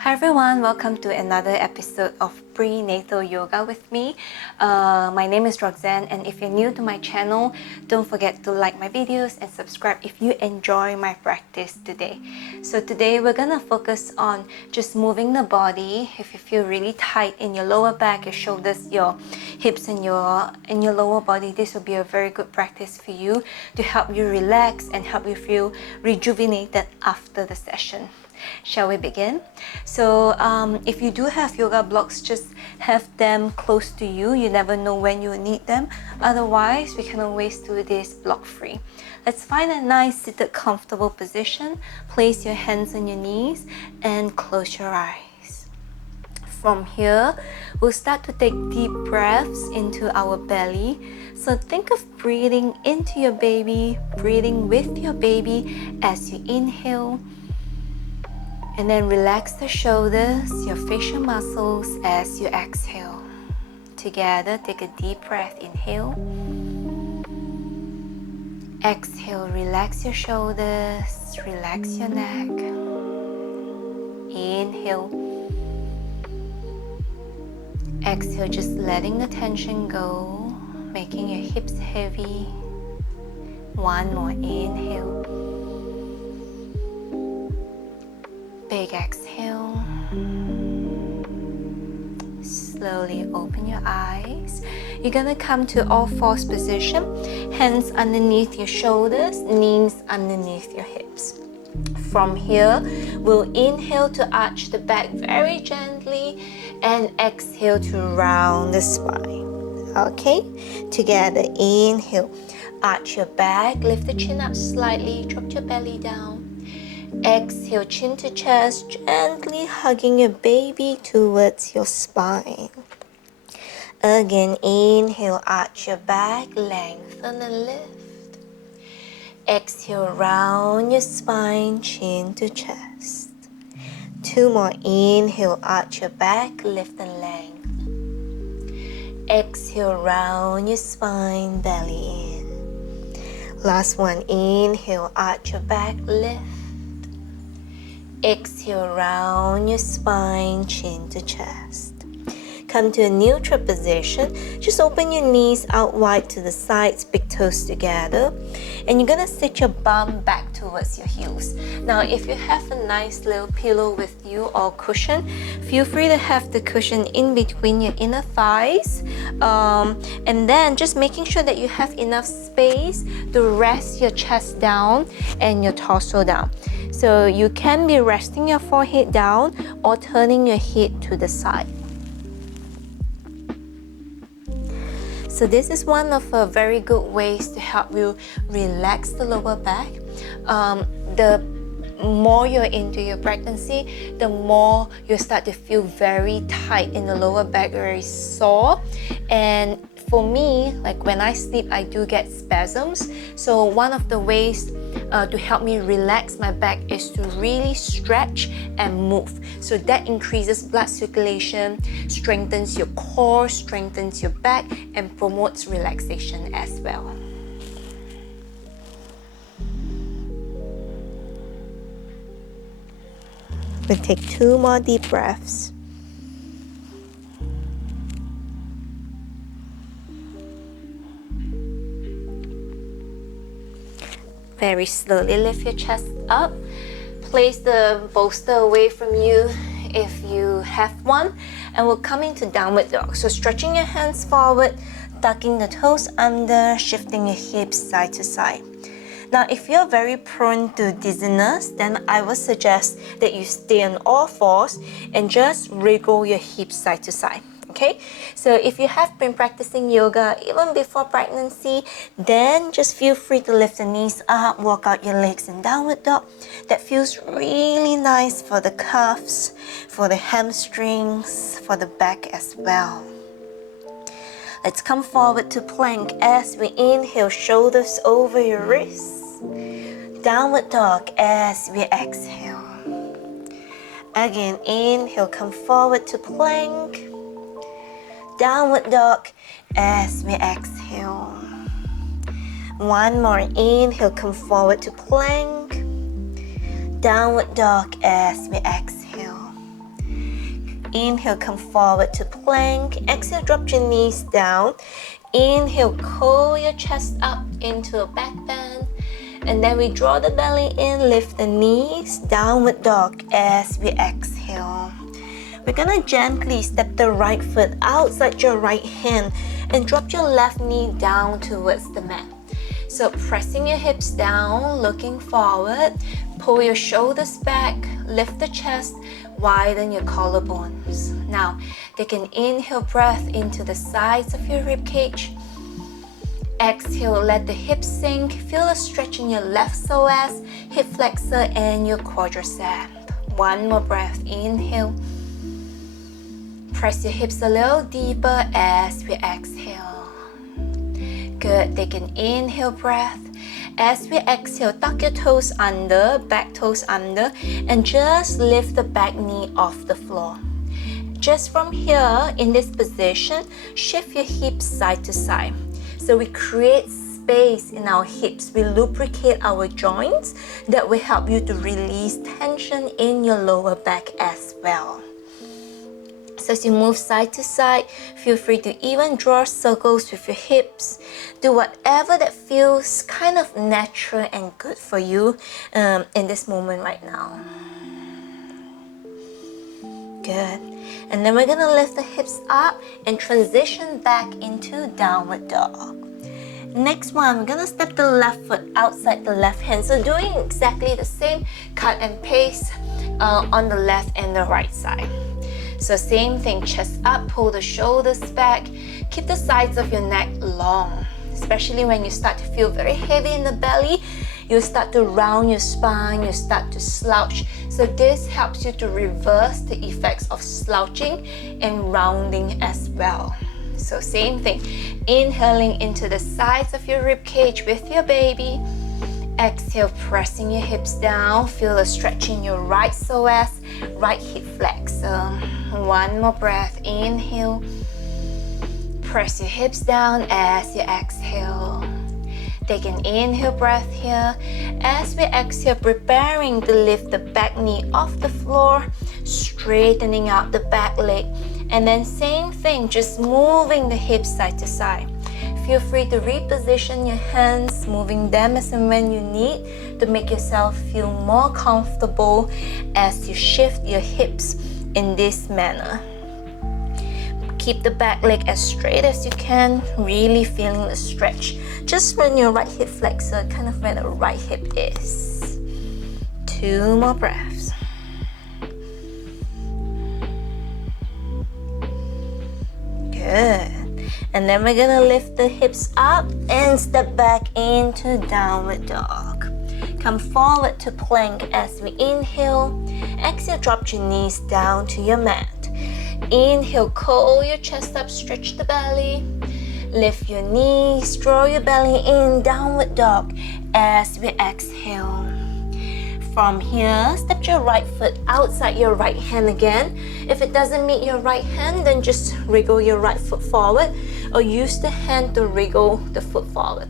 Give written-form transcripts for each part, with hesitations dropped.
Hi everyone, welcome to another episode of Prenatal Yoga with me. My name is Roxanne, and if you're new to my channel, don't forget to like my videos and subscribe if you enjoy my practice today. So today we're gonna focus on just moving the body. If you feel really tight in your lower back, your shoulders, your hips and your lower body, this will be a very good practice for you to help you relax and help you feel rejuvenated after the session. Shall we begin? So if you do have yoga blocks, just have them close to you. You never know when you need them. Otherwise, we can always do this block free. Let's find a nice seated comfortable position. Place your hands on your knees and close your eyes. From here, we'll start to take deep breaths into our belly. So think of breathing into your baby, breathing with your baby as you inhale. And then relax the shoulders, your facial muscles as you exhale. Together, take a deep breath. Inhale. Exhale, relax your shoulders, relax your neck. Inhale. Exhale, just letting the tension go, making your hips heavy. One more. Inhale. Big exhale. Slowly open your eyes. You're gonna come to all fours position. Hands underneath your shoulders, knees underneath your hips. From here, we'll inhale to arch the back very gently and exhale to round the spine. Okay, together, inhale. Arch your back, lift the chin up slightly, drop your belly down. Exhale, chin to chest, gently hugging your baby towards your spine. Again, inhale, arch your back, lengthen and lift. Exhale, round your spine, chin to chest. Two more. Inhale, arch your back, lift and lengthen. Exhale, round your spine, belly in. Last one. Inhale, arch your back, lift. Exhale, round your spine, chin to chest. Come to a neutral position. Just open your knees out wide to the sides, big toes together. And you're gonna sit your bum back towards your heels. Now, if you have a nice little pillow with you or cushion, feel free to have the cushion in between your inner thighs. And then just making sure that you have enough space to rest your chest down and your torso down. So you can be resting your forehead down or turning your head to the side. So this is one of the very good ways to help you relax the lower back. The more you're into your pregnancy, the more you start to feel very tight in the lower back, very sore. And for me, like when I sleep, I do get spasms. So one of the ways to help me relax my back is to really stretch and move. So that increases blood circulation, strengthens your core, strengthens your back, and promotes relaxation as well. We'll take two more deep breaths. Very slowly lift your chest up. Place the bolster away from you if you have one. And we'll come into downward dog. So stretching your hands forward, tucking the toes under, shifting your hips side to side. Now, if you're very prone to dizziness, then I would suggest that you stay on all fours and just wriggle your hips side to side. Okay, so if you have been practicing yoga even before pregnancy, then just feel free to lift the knees up, walk out your legs in downward dog. That feels really nice for the calves, for the hamstrings, for the back as well. Let's come forward to plank as we inhale, shoulders over your wrists. Downward dog as we exhale. Again, inhale, come forward to plank. Downward dog as we exhale. One more. Inhale, come forward to plank. Downward dog as we exhale. Inhale, come forward to plank. Exhale, drop your knees down. Inhale, curl your chest up into a back bend. And then we draw the belly in, lift the knees, downward dog as we exhale. We're gonna gently step the right foot outside your right hand and drop your left knee down towards the mat. So pressing your hips down, looking forward, pull your shoulders back, lift the chest, widen your collarbones. Now, take an inhale breath into the sides of your rib cage. Exhale, let the hips sink. Feel a stretch in your left psoas, hip flexor, and your quadricep. One more breath, inhale. Press your hips a little deeper as we exhale. Good, take an inhale breath. As we exhale, tuck your toes under, back toes under, and just lift the back knee off the floor. Just from here, in this position, shift your hips side to side. So we create space in our hips. We lubricate our joints. That will help you to release tension in your lower back as well. So as you move side to side, feel free to even draw circles with your hips. Do whatever that feels kind of natural and good for you in this moment right now. Good. And then we're gonna lift the hips up and transition back into downward dog. Next one, we're gonna step the left foot outside the left hand. So doing exactly the same cut and paste on the left and the right side. So same thing, chest up, pull the shoulders back, keep the sides of your neck long, especially when you start to feel very heavy in the belly. You start to round your spine, you start to slouch. So this helps you to reverse the effects of slouching and rounding as well. So same thing, inhaling into the sides of your rib cage with your baby. Exhale, pressing your hips down. Feel a stretch in your right psoas, right hip flexor. One more breath, inhale. Press your hips down as you exhale. Take an inhale breath here. As we exhale, preparing to lift the back knee off the floor, straightening out the back leg. And then same thing, just moving the hips side to side. Feel free to reposition your hands, moving them as and when you need to make yourself feel more comfortable as you shift your hips in this manner. Keep the back leg as straight as you can, really feeling the stretch. Just when your right hip flexor, kind of where the right hip is. 2 more breaths. Good. And then we're gonna lift the hips up and step back into downward dog. Come forward to plank as we inhale. Exhale, drop your knees down to your mat. Inhale, curl your chest up, stretch the belly. Lift your knees, draw your belly in, downward dog as we exhale. From here, step your right foot outside your right hand again. If it doesn't meet your right hand, then just wriggle your right foot forward or use the hand to wriggle the foot forward.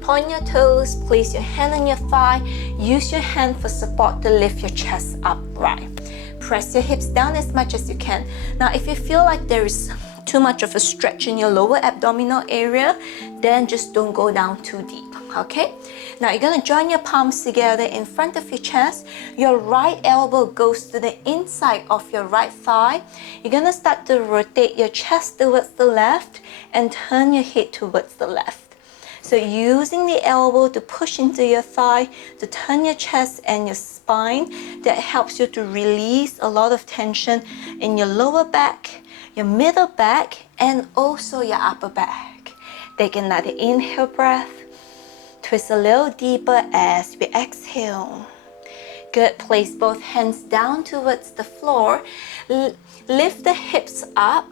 Point your toes, place your hand on your thigh. Use your hand for support to lift your chest upright. Press your hips down as much as you can. Now, if you feel like there is too much of a stretch in your lower abdominal area, then just don't go down too deep, okay? Now you're gonna join your palms together in front of your chest. Your right elbow goes to the inside of your right thigh. You're gonna start to rotate your chest towards the left and turn your head towards the left. So using the elbow to push into your thigh, to turn your chest and your spine, that helps you to release a lot of tension in your lower back, your middle back, and also your upper back. Take another inhale breath. Twist a little deeper as we exhale. Good. Place both hands down towards the floor. Lift the hips up.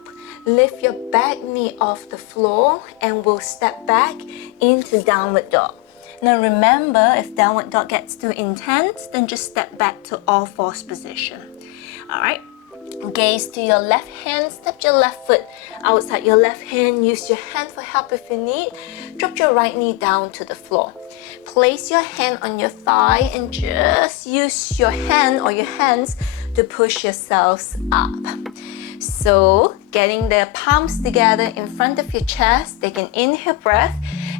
Lift your back knee off the floor and we'll step back into downward dog. Now remember, if downward dog gets too intense, then just step back to all fours position. All right. Gaze to your left hand, step your left foot outside your left hand, use your hand for help if you need. Drop your right knee down to the floor. Place your hand on your thigh and just use your hand or your hands to push yourselves up. So getting the palms together in front of your chest, take an inhale breath.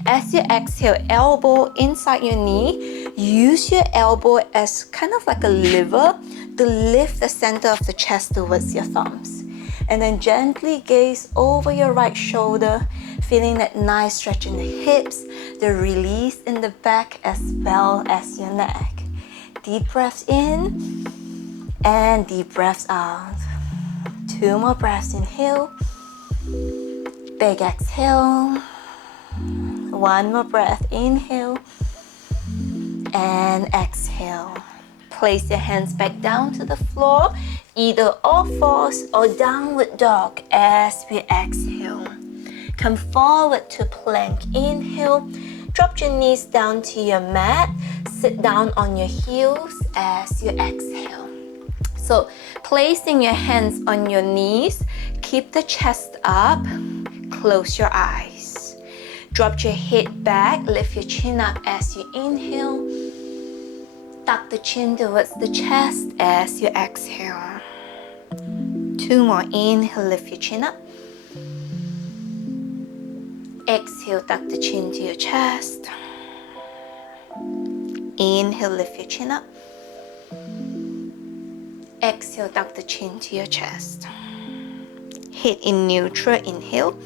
As you exhale, elbow inside your knee. Use your elbow as kind of like a lever to lift the center of the chest towards your thumbs. And then gently gaze over your right shoulder, feeling that nice stretch in the hips, the release in the back as well as your neck. Deep breaths in and deep breaths out. 2 more breaths, inhale, big exhale. 1 more breath, inhale and exhale. Place your hands back down to the floor, either all fours or downward dog as we exhale. Come forward to plank, inhale. Drop your knees down to your mat. Sit down on your heels as you exhale. So placing your hands on your knees, keep the chest up, close your eyes. Drop your head back, lift your chin up as you inhale. Tuck the chin towards the chest as you exhale. 2 more, inhale, lift your chin up. Exhale, tuck the chin to your chest. Inhale, lift your chin up. Exhale, tuck the chin to your chest. Head in neutral, inhale.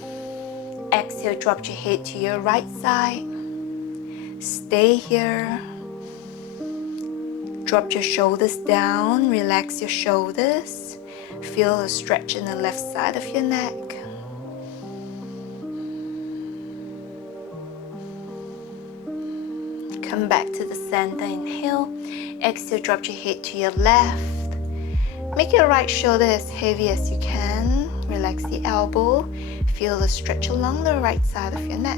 Exhale, drop your head to your right side. Stay here. Drop your shoulders down, relax your shoulders. Feel a stretch in the left side of your neck. Come back to the center, inhale. Exhale, drop your head to your left. Make your right shoulder as heavy as you can. Relax the elbow. Feel the stretch along the right side of your neck.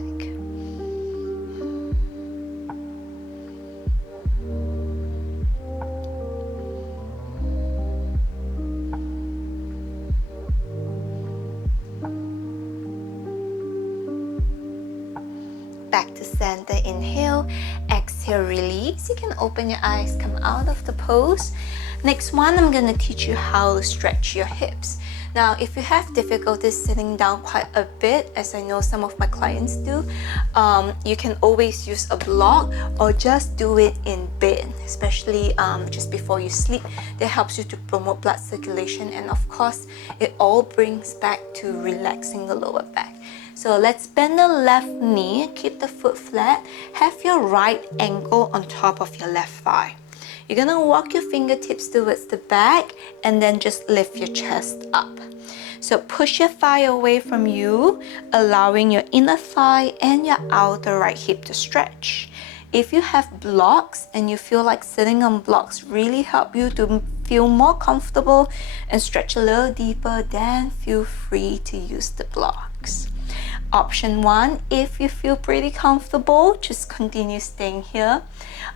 Back to center, inhale. Exhale, release. You can open your eyes, come out of the pose. Next one, I'm going to teach you how to stretch your hips. Now, if you have difficulties sitting down quite a bit, as I know some of my clients do, you can always use a block or just do it in bed, especially just before you sleep. That helps you to promote blood circulation, and of course, it all brings back to relaxing the lower back. So let's bend the left knee, keep the foot flat, have your right ankle on top of your left thigh. You're gonna walk your fingertips towards the back and then just lift your chest up. So push your thigh away from you, allowing your inner thigh and your outer right hip to stretch. If you have blocks and you feel like sitting on blocks really help you to feel more comfortable and stretch a little deeper, then feel free to use the blocks. Option 1, if you feel pretty comfortable, just continue staying here.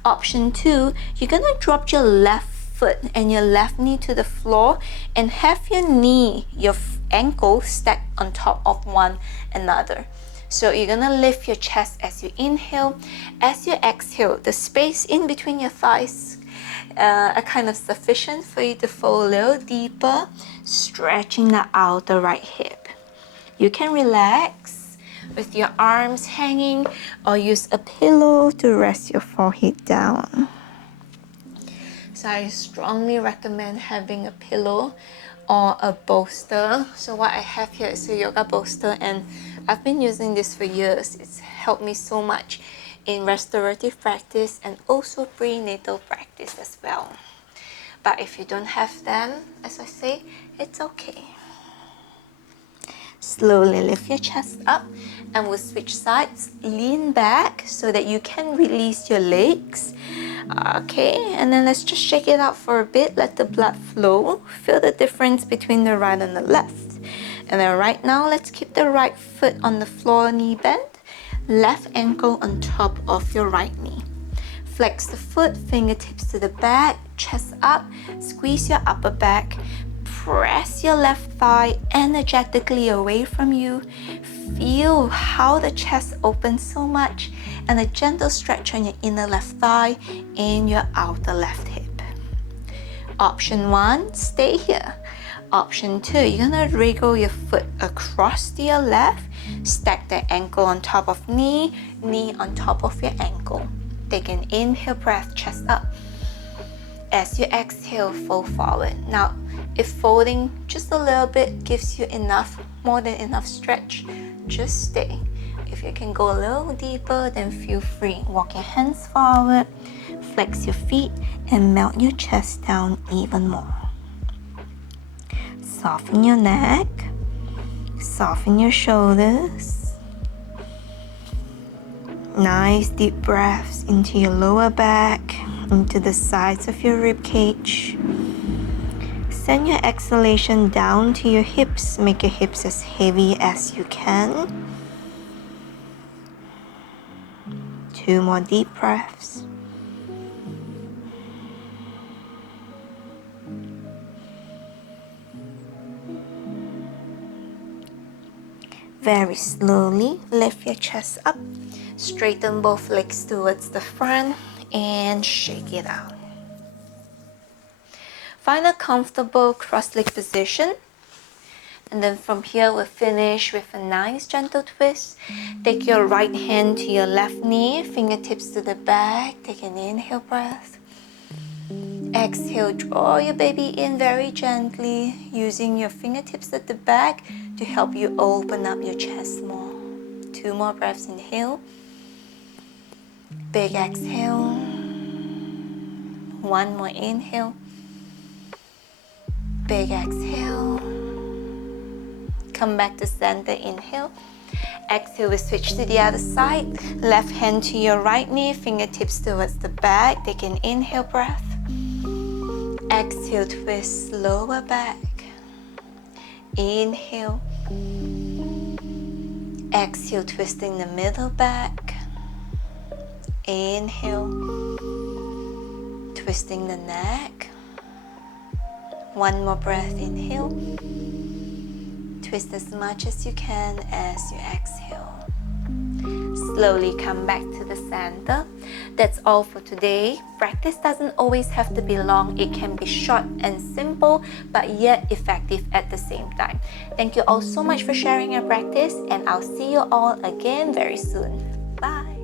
Option 2, you're gonna drop your left foot and your left knee to the floor and have your knee, your ankle stacked on top of one another. So you're gonna lift your chest as you inhale. As you exhale, the space in between your thighs are kind of sufficient for you to fall a little deeper, stretching the outer right hip. You can relax with your arms hanging or use a pillow to rest your forehead down. So I strongly recommend having a pillow or a bolster. So what I have here is a yoga bolster, and I've been using this for years. It's helped me so much in restorative practice and also prenatal practice as well. But if you don't have them, as I say, it's okay. Slowly lift your chest up and we'll switch sides. Lean back so that you can release your legs. Okay, and then let's just shake it out for a bit. Let the blood flow. Feel the difference between the right and the left. And then right now, let's keep the right foot on the floor, knee bent. Left ankle on top of your right knee. Flex the foot, fingertips to the back, chest up. Squeeze your upper back. Press your left thigh energetically away from you. Feel how the chest opens so much, and a gentle stretch on your inner left thigh and your outer left hip. Option 1, stay here. Option 2, you're gonna wriggle your foot across to your left, stack the ankle on top of knee, knee on top of your ankle. Take an inhale breath, chest up. As you exhale, fold forward. Now, if folding just a little bit gives you enough, more than enough stretch, just stay. If you can go a little deeper, then feel free. Walk your hands forward, flex your feet, and melt your chest down even more. Soften your neck, soften your shoulders. Nice deep breaths into your lower back, into the sides of your rib cage. Send your exhalation down to your hips. Make your hips as heavy as you can. 2 more deep breaths. Very slowly lift your chest up. Straighten both legs towards the front and shake it out. Find a comfortable cross-leg position. And then from here, we'll finish with a nice gentle twist. Take your right hand to your left knee, fingertips to the back. Take an inhale breath. Exhale, draw your baby in very gently, using your fingertips at the back to help you open up your chest more. 2 more breaths, inhale. Big exhale. 1 more inhale. Big exhale. Come back to center, inhale. Exhale, we switch to the other side. Left hand to your right knee, fingertips towards the back. Take an inhale breath. Exhale, twist lower back. Inhale. Exhale, twisting the middle back. Inhale. Twisting the neck. 1 more breath, inhale. Twist as much as you can as you exhale. Slowly come back to the center. That's all for today. Practice doesn't always have to be long. It can be short and simple, but yet effective at the same time. Thank you all so much for sharing your practice, and I'll see you all again very soon. Bye.